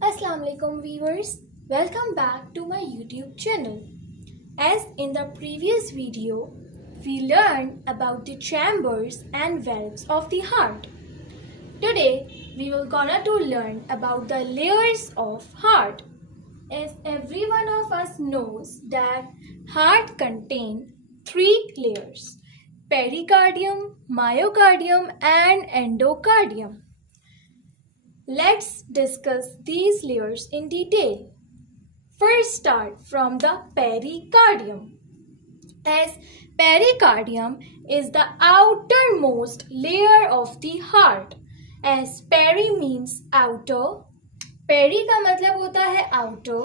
Assalamu alaikum viewers, welcome back to my YouTube channel. As in the previous video, we learned about the chambers and valves of the heart. Today, we will gonna to learn about the layers of heart. As every one of us knows that heart contain three layers: pericardium, myocardium and endocardium. Let's discuss these layers in detail. First, start from the pericardium. As pericardium is the outermost layer of the heart. As peri means outer, peri का मतलब होता है outer,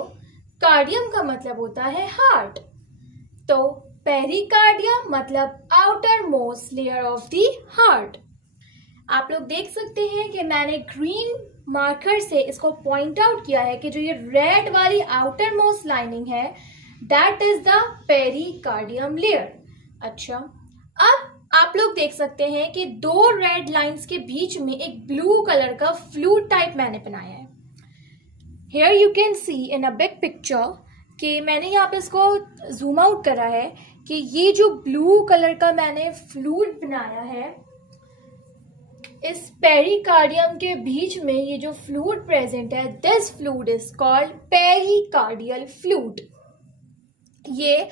cardium का मतलब होता है heart. तो pericardium मतलब outermost layer of the heart. आप लोग देख सकते हैं कि मैंने ग्रीन मार्कर से इसको पॉइंट आउट किया है कि जो ये रेड वाली आउटर मोस्ट लाइनिंग है that is the pericardium layer. अच्छा, अब आप लोग देख सकते हैं कि दो रेड लाइंस के बीच में एक ब्लू कलर का फ्लूइड टाइप मैंने बनाया है. Here you can see in a big picture कि मैंने यहाँ पे इसको जूम आउट करा है कि ये जो ब्लू कलर का मैंने फ्लूइड बनाया है, इस पेरिकार्डियम के बीच में ये जो फ्लूइड प्रेजेंट है, this fluid is called pericardial fluid. ये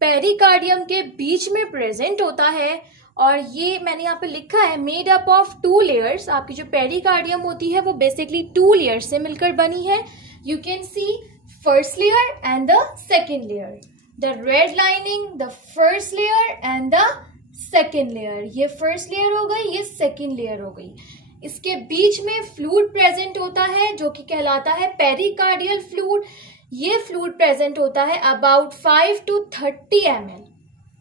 पेरिकार्डियम के बीच में प्रेजेंट होता है और ये मैंने यहाँ पे लिखा है made up of two layers. आपकी जो पेरिकार्डियम होती है वो बेसिकली टू लेयर्स से मिलकर बनी है. You can see first layer and the second layer, the red lining, the first layer and the second layer. ये फर्स्ट लेयर हो गई, ये सेकेंड लेयर हो गई. इसके बीच में फ्लूइड प्रेजेंट होता है जो कि कहलाता है पेरिकार्डियल फ्लूइड. ये फ्लूइड प्रेजेंट होता है about 5 to 30 ml,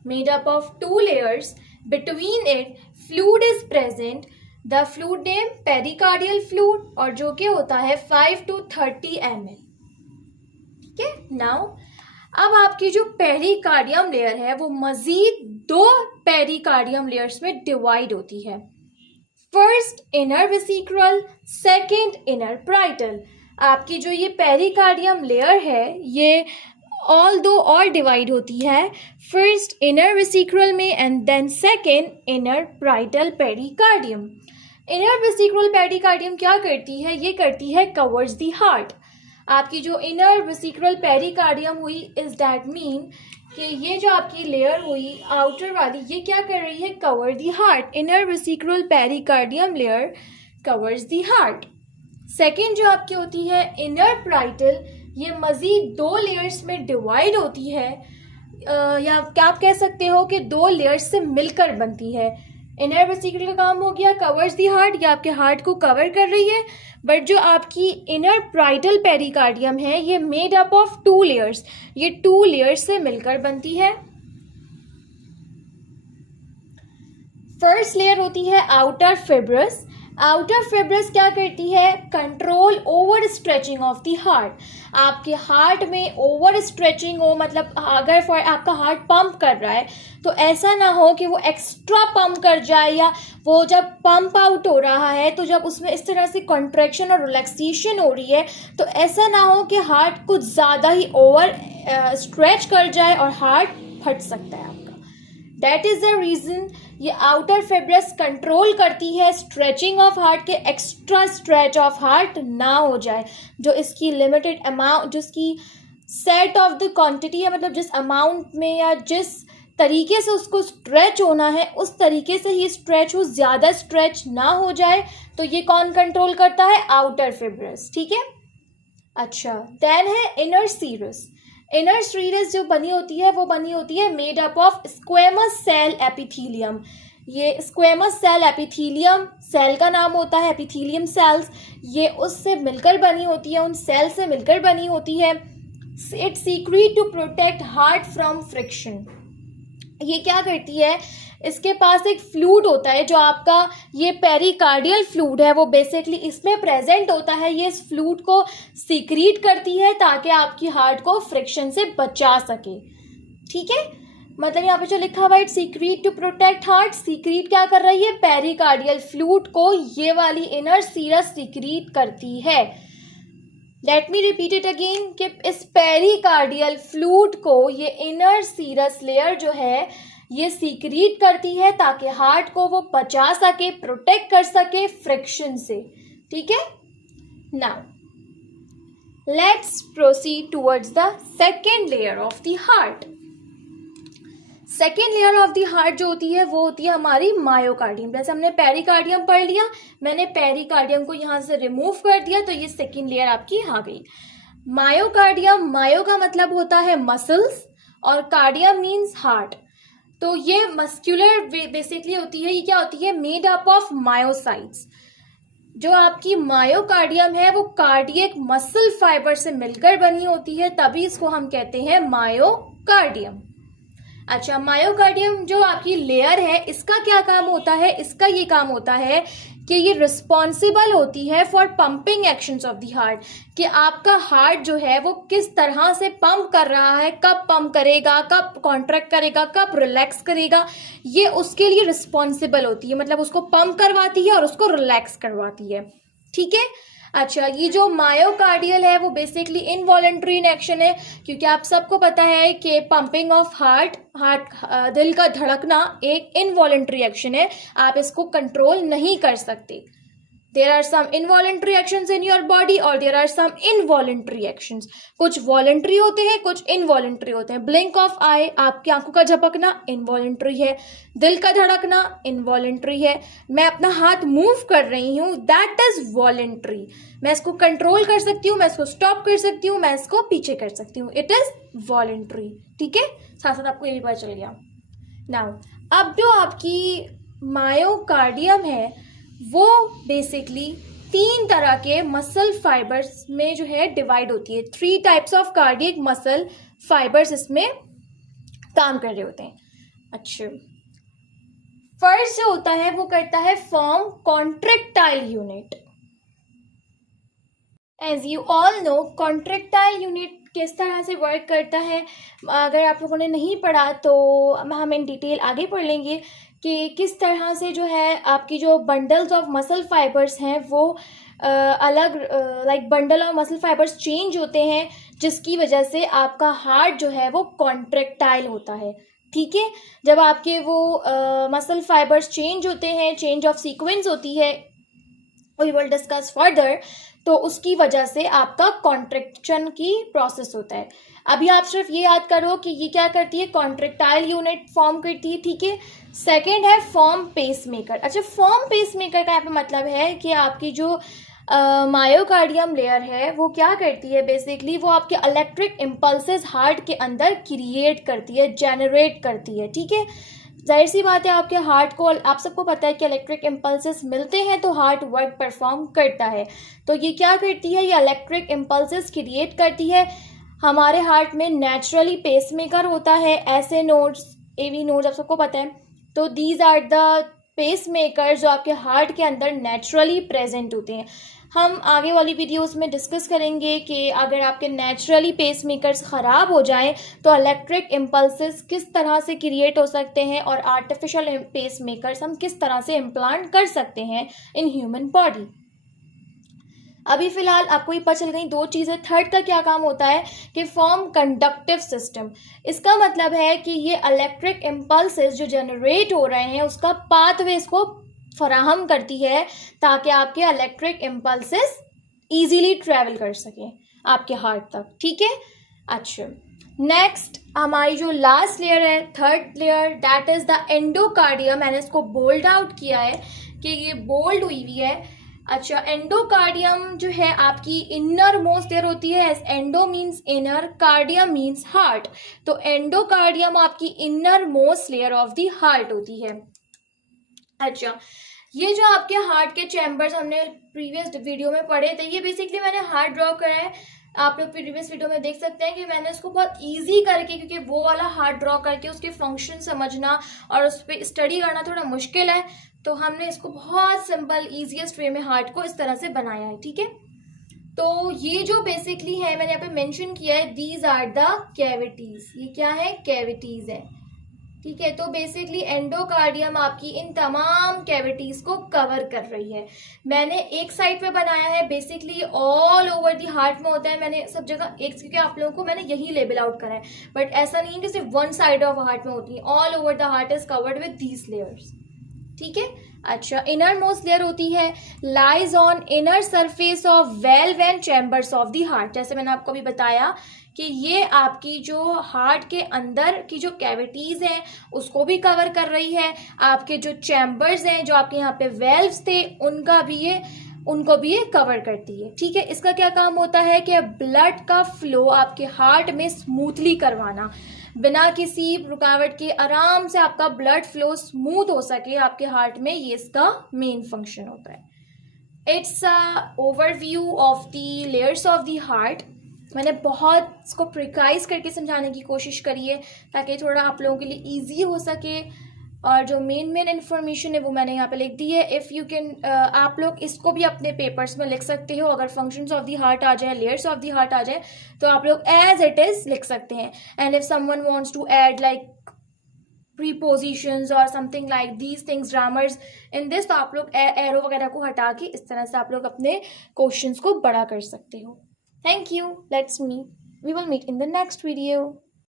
made up of two layers. Between it fluid is present, the fluid name pericardial fluid, और जो कि होता है 5 to 30 ml. ठीक है. नाउ अब आपकी जो पेरिकार्डियम लेयर है वो मजीद दो पेरिकार्डियम लेयर्स में डिवाइड होती है. First inner vesicular, second inner parietal. आपकी जो ये पेरिकार्डियम लेयर है ये ऑल दो और डिवाइड होती है, फर्स्ट इनर वेसिकुलर में and then second inner parietal pericardium. Inner vesicular pericardium क्या करती है? ये करती है कवर्स द हार्ट. आपकी जो इनर वेसिकुलर पेरिकार्डियम हुई इज दैट मीन कि ये जो आपकी लेयर हुई आउटर वाली, ये क्या कर रही है? Cover the heart. Inner vesicular pericardium layer covers the heart. Second जो आपकी होती है इनर पार्इटल, ये मजीद दो लेयर्स में डिवाइड होती है, या क्या आप कह सकते हो कि दो लेयर्स से मिलकर बनती है. इनर वेसिकुलर का काम हो गया कवर्स दी हार्ट, ये आपके हार्ट को कवर कर रही है. बट जो आपकी इनर पार्इटल पेरिकार्डियम है ये made up of two layers, ये टू लेयर्स से मिलकर बनती है. फर्स्ट लेयर होती है आउटर फिब्रस. आउटर फिब्रस क्या करती है? Control over stretching of the heart. आपके हार्ट में ओवर स्ट्रेचिंग हो, मतलब अगर फॉर आपका हार्ट पंप कर रहा है तो ऐसा ना हो कि वो एक्स्ट्रा पंप कर जाए, या वो जब पंप आउट हो रहा है तो जब उसमें इस तरह से कॉन्ट्रैक्शन और रिलैक्सेशन हो रही है तो ऐसा ना हो कि हार्ट कुछ ज़्यादा ही ओवर स्ट्रेच कर जाए और हार्ट फट सकता है आपका. दैट इज़ द रीज़न ये आउटर फिब्रस कंट्रोल करती है स्ट्रेचिंग ऑफ हार्ट के एक्स्ट्रा स्ट्रेच ऑफ हार्ट ना हो जाए. जो इसकी लिमिटेड अमाउंट, जो इसकी सेट ऑफ द क्वांटिटी है, मतलब जिस अमाउंट में या जिस तरीके से उसको स्ट्रेच होना है उस तरीके से ही स्ट्रेच हो, ज़्यादा स्ट्रेच ना हो जाए. तो ये कौन कंट्रोल करता है? Outer fibrous. ठीक है. अच्छा, देन है इनर सीरस. इनर सीरस जो बनी होती है वो बनी होती है made up of squamous cell epithelium. ये स्क्वेमस सेल एपिथीलियम, सेल का नाम होता है एपिथीलियम सेल्स, ये उससे मिलकर बनी होती है, उन सेल से मिलकर बनी होती है. It secrete to protect heart from friction. ये क्या करती है? इसके पास एक फ्लूइड होता है जो आपका ये पेरिकार्डियल फ्लूइड है, वो बेसिकली इसमें प्रेजेंट होता है. ये इस फ्लूइड को सीक्रेट करती है ताकि आपकी हार्ट को फ्रिक्शन से बचा सके. ठीक है. मतलब यहाँ पे जो लिखा हुआ है secrete to protect heart, secrete क्या कर रही है? पेरिकार्डियल फ्लूइड को ये वाली इनर सीरस सीक्रेट करती है. Let me repeat it again कि इस पेरिकार्डियल फ्लूइड को ये इनर सीरस लेयर जो है ये सीक्रीट करती है ताकि हार्ट को वो बचा सके, प्रोटेक्ट कर सके फ्रिक्शन से. ठीक है. Now let's proceed towards the second layer of the heart. Second layer of the heart जो होती है वो होती है हमारी मायोकार्डियम. जैसे हमने पेरिकार्डियम पढ़ लिया, मैंने पेरिकार्डियम को यहाँ से रिमूव कर दिया तो ये सेकेंड लेयर आपकी आ गई. मायोकार्डियम, मायो का मतलब होता है मसल्स और कार्डियम मीन्स हार्ट. तो ये मस्कुलर बेसिकली होती है. ये क्या होती है? Made up of myocytes. जो आपकी मायोकार्डियम है वो कार्डियक मसल फाइबर से मिलकर बनी होती है, तभी इसको हम कहते हैं मायोकार्डियम. अच्छा, मायोकार्डियम जो आपकी लेयर है इसका क्या काम होता है? इसका ये काम होता है कि ये रिस्पॉन्सिबल होती है for pumping actions of the heart. कि आपका हार्ट जो है वो किस तरह से पंप कर रहा है, कब पंप करेगा, कब कॉन्ट्रैक्ट करेगा, कब रिलैक्स करेगा, ये उसके लिए रिस्पॉन्सिबल होती है. मतलब उसको पंप करवाती है और उसको रिलैक्स करवाती है. ठीक है. अच्छा, ये जो मायोकार्डियल है वो बेसिकली इनवॉलेंट्री इन एक्शन है, क्योंकि आप सबको पता है कि पंपिंग ऑफ हार्ट दिल का धड़कना एक इनवॉलेंट्री एक्शन है. आप इसको कंट्रोल नहीं कर सकते. There are some involuntary actions in your body और there are some involuntary actions. कुछ वॉलेंट्री होते हैं, कुछ इनवॉलेंट्री होते हैं. ब्लिंक ऑफ आई, आपकी आंखों का झपकना इनवॉलेंट्री है. दिल का धड़कना इनवॉलेंट्री है. मैं अपना हाथ मूव कर रही हूँ, दैट इज वॉलेंट्री. मैं इसको कंट्रोल कर सकती हूँ, मैं इसको स्टॉप कर सकती हूँ, मैं इसको पीछे कर सकती हूँ. It is voluntary. ठीक है. साथ साथ आपको ये भी पता चल गया. नाउ अब जो आपकी मायोकार्डियम है वो बेसिकली 3 तरह के मसल फाइबर्स में जो है डिवाइड होती है. 3 types of cardiac muscle fibres इसमें काम कर रहे होते हैं. अच्छा, फर्स्ट जो होता है वो करता है form contractile unit. As you all know contractile unit किस तरह से वर्क करता है, अगर आप लोगों ने नहीं पढ़ा तो हम इन डिटेल आगे पढ़ लेंगे कि किस तरह से जो है आपकी जो बंडल्स ऑफ मसल फाइबर्स हैं वो अलग like bundle of muscle fibres change होते हैं, जिसकी वजह से आपका हार्ट जो है वो कॉन्ट्रैक्टाइल होता है. ठीक है. जब आपके वो मसल फाइबर्स चेंज होते हैं, चेंज ऑफ सीक्वेंस होती है, वी विल डिस्कस फर्दर, तो उसकी वजह से आपका कॉन्ट्रैक्शन की प्रोसेस होता है. अभी आप सिर्फ ये याद करो कि ये क्या करती है, कॉन्ट्रैक्टाइल यूनिट फॉर्म करती है. ठीक है. सेकेंड है फॉर्म पेसमेकर. अच्छा, फॉर्म पेसमेकर का यहाँ पे मतलब है कि आपकी जो मायोकार्डियम लेयर है वो क्या करती है, बेसिकली वो आपके इलेक्ट्रिक इम्पल्सेस हार्ट के अंदर क्रिएट करती है, जेनरेट करती है. ठीक है. जाहिर सी बात है, आपके हार्ट को, आप सबको पता है कि इलेक्ट्रिक इम्पल्सेस मिलते हैं तो हार्ट वर्क परफॉर्म करता है. तो ये क्या करती है, ये इलेक्ट्रिक इम्पल्सेस क्रिएट करती है. हमारे हार्ट में नेचुरली पेसमेकर होता है, ऐसे नोड्स, एवी नोड्स आप सबको पता है. तो दीज आर द पेसमेकर जो आपके हार्ट के अंदर नेचुरली प्रेजेंट होते हैं. हम आगे वाली वीडियोस में डिस्कस करेंगे कि अगर आपके नेचुरली पेसमेकर्स ख़राब हो जाएं तो इलेक्ट्रिक इम्पल्सेस किस तरह से क्रिएट हो सकते हैं और आर्टिफिशियल पेसमेकर्स हम किस तरह से इम्प्लांट कर सकते हैं इन ह्यूमन बॉडी. अभी फ़िलहाल आपको ये पता चल गई 2 चीज़ें. थर्ड का क्या काम होता है कि फॉर्म कंडक्टिव सिस्टम. इसका मतलब है कि ये इलेक्ट्रिक इम्पल्सेस जो जनरेट हो रहे हैं उसका पाथवे इसको फराहम करती है ताकि आपके इलेक्ट्रिक इम्पल्सेस इजीली ट्रैवल कर सकें आपके हार्ट तक. ठीक है. अच्छा, नेक्स्ट हमारी जो लास्ट लेयर है, third layer, that is the endocardium. मैंने इसको बोल्ड आउट किया है कि ये बोल्ड हुई हुई है. अच्छा, एंडोकार्डियम जो है आपकी इनर मोस्ट लेयर होती है. As endo means inner, cardium means heart. तो एंडोकार्डियम आपकी inner most layer of the heart होती है. अच्छा, ये जो आपके हार्ट के चैम्बर्स हमने प्रीवियस वीडियो में पढ़े थे, ये बेसिकली मैंने हार्ट ड्रॉ करा है. आप लोग प्रीवियस वीडियो में देख सकते हैं कि मैंने इसको बहुत इजी करके, क्योंकि वो वाला हार्ट ड्रॉ करके उसके फंक्शन समझना और उस पर स्टडी करना थोड़ा मुश्किल है, तो हमने इसको बहुत सिंपल ईजीएस्ट वे में हार्ट को इस तरह से बनाया है. ठीक है. तो ये जो बेसिकली है मैंने यहाँ पे मेंशन किया है, दीज आर द कैविटीज. ये क्या है, कैविटीज है. ठीक है, तो बेसिकली एंडोकार्डियम आपकी इन तमाम कैविटीज को कवर कर रही है। मैंने एक साइड पे बनाया है, basically all over the heart में होता है, मैंने सब जगह एक, क्योंकि आप लोगों को मैंने यही लेबल आउट करा है, बट ऐसा नहीं है कि सिर्फ वन साइड ऑफ हार्ट में होती है, all over the heart is covered with these layers. ठीक है, अच्छा, इनर मोस्ट लेयर होती है lies on inner surface of valve and chambers of the heart. जैसे मैंने आपको अभी बताया कि ये आपकी जो हार्ट के अंदर की जो कैविटीज हैं उसको भी कवर कर रही है, आपके जो चैम्बर्स हैं, जो आपके यहाँ पे वेल्व्स थे, उनको भी ये कवर करती है। ठीक है, इसका क्या काम होता है कि ब्लड का फ्लो आपके हार्ट में स्मूथली करवाना, बिना किसी रुकावट के आराम से आपका ब्लड फ्लो स्मूथ हो सके आपके हार्ट में, ये इसका मेन फंक्शन होता है। It's a overview of the layers of the heart. मैंने बहुत इसको प्रिकाइज करके समझाने की कोशिश करी है ताकि थोड़ा आप लोगों के लिए ईजी हो सके, और जो मेन इन्फॉर्मेशन है वो मैंने यहाँ पे लिख दी है। इफ़ यू कैन, आप लोग इसको भी अपने पेपर्स में लिख सकते हो, अगर फंक्शंस ऑफ द हार्ट आ जाए, लेयर्स ऑफ द हार्ट आ जाए, तो आप लोग एज इट इज लिख सकते हैं। And if someone wants to add like prepositions or something like these things, grammars in this, तो आप लोग एरो वगैरह को हटा के इस तरह से आप लोग अपने क्वेश्चंस को बड़ा कर सकते हो। Thank you, we will meet in the next video.